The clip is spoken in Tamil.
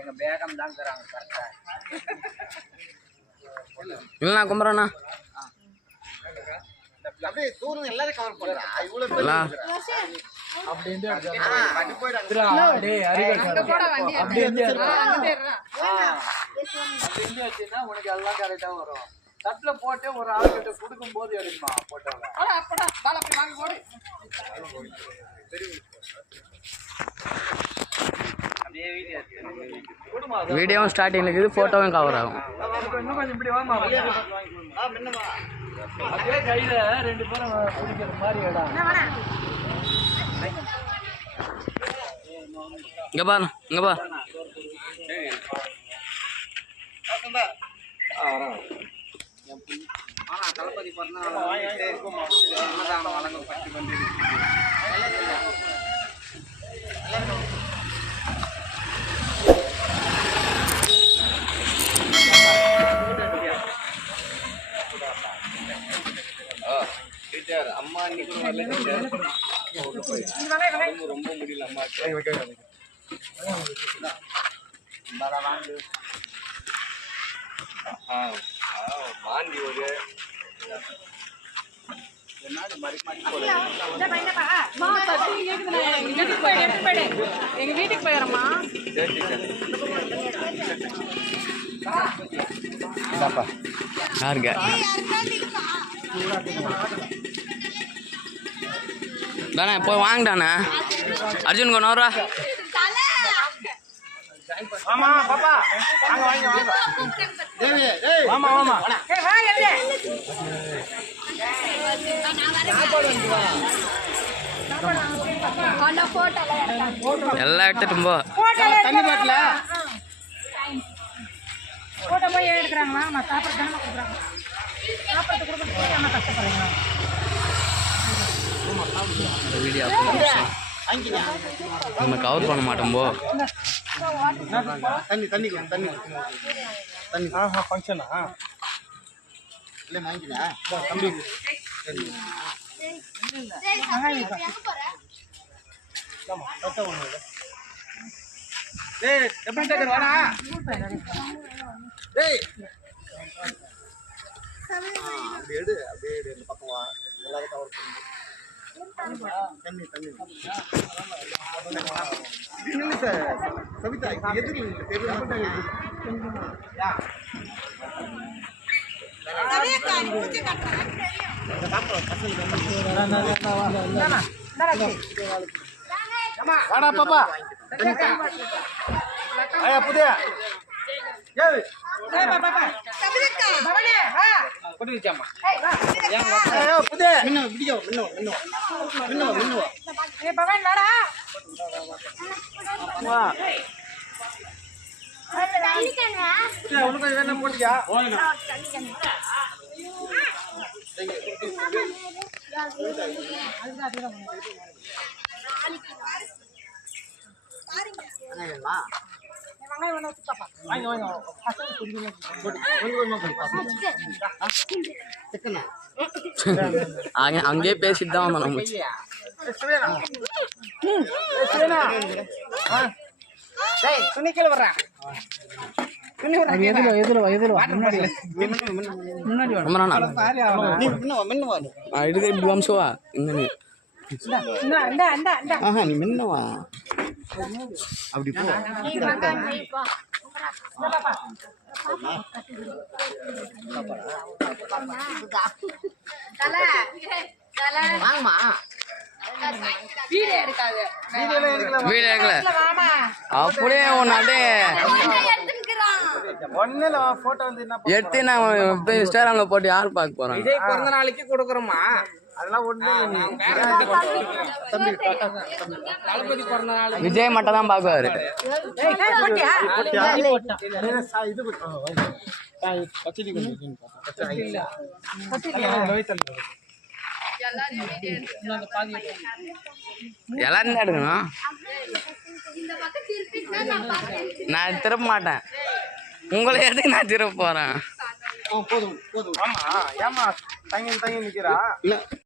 எங்க பேகம் தான் தராங்க கரெக்டா. இல்லண்ணா கும்புறண்ணா அப்படியே தூரம் எல்லாரும் கவர் பண்றா. இவ்வளவு அப்படி வந்து வண்டி போயிடு. டேய் அங்க போட வண்டி அப்படியே வச்சினா உனக்கு எல்லாம் கரெக்டா வரும். தட்டுல போட்டு ஒரு ஆளுகிட்ட கொடுக்கும் போது எடுக்குமா போட்டோல. அப்படா பால் அப்படி வாங்க போடு. அப்படியே வீடியோவும் ஸ்டார்டிங்ல இருக்குது, போட்டோவும் கவர் ஆகும். இன்னும் கொஞ்சம் இப்படி வாமா. அப்படியே கையில ரெண்டு பேரும் பிடிக்கிற மாதிரி இடம். இங்க பாரு இங்க பாரு. ஆனா தளபதி பண்ணா வழங்க பட்டு வந்து அம்மா இன்னைக்கு ரொம்ப முடியல அம்மா வாங்கி ஒரு எங்க வீட்டுக்கு போயிடறோமா. யாருங்க தானே போய் வாங்கிட்டானே அர்ஜுன் கொண்டு வரா. ஆமா பாப்பா வாங்க வாங்க வாங்க தேவி டேய் மாமா மாமா ஏய் வா எல்லே அந்த போட்டோல எல்லாம் எடுத்துட்டு போ. தண்ணி பாட்டில போட்டோ போய் எடுக்கறாங்களா. நான் சாப்பிட தான கொடுக்குறாங்க. சாப்பிட கொடுக்க நம்ம கஷ்டப்படுறீங்க. வீடியோ நம்ம கவர் பண்ண மாட்டோம் போ. தண்ணி தண்ணி தண்ணி தண்ணி ஃபங்க்ஷனா இல்லை வாங்கினா தம்பி டேய் எப்படி டேக்கர் வாடா டேய் அப்படியே எடு இந்த பக்கம் வா எல்லாரும் கவர் பண்ணு. தண்ணி தண்ணி இல்லை சார் சவிதா எதிரி தெரியல வாடா பாப்பா ஆயா புதிய ஏய் பாப்பா பவனே வா கொடி வச்சாமா ஏய் வா புதிய மின்ன வீடியோ மின்ன ஏய் பவன் வாடா வா தண்ணிக்கண்ணா உனக்கு என்ன போட்டியா அங்கேயே பேசிட்டு தான் வந்தோம் நம்ம. துணிக்கல வர்றேன் இப்படி வம்சவா இங்க நீ நீ மின்னவா அப்படி போ. வாங்கம்மா வீடியோ எடுக்காத. வீடு எடுக்கல அப்படியே ஒன்னாடே ஒன்னுல போட்டோ வந்து என்ன எடுத்து நான் இன்ஸ்டாகிராம்ல போட்டு யார் பார்க்க போறாங்க. விஜய் பிறந்த நாளைக்கு கொடுக்குறோமா அதெல்லாம் ஒண்ணு தளபதி பிறந்த நாள் விஜய் மட்டும் தான் பார்க்குவாரு. இது பச்சடி எல்லாரும் தான் எடுக்கணும். நான் திரும்ப மாட்டேன். உங்களை எதுக்கு நான் திரும்ப போறேன். போதும் போதும் ஆமா ஏமா தங்கி நிக்கிறா இல்ல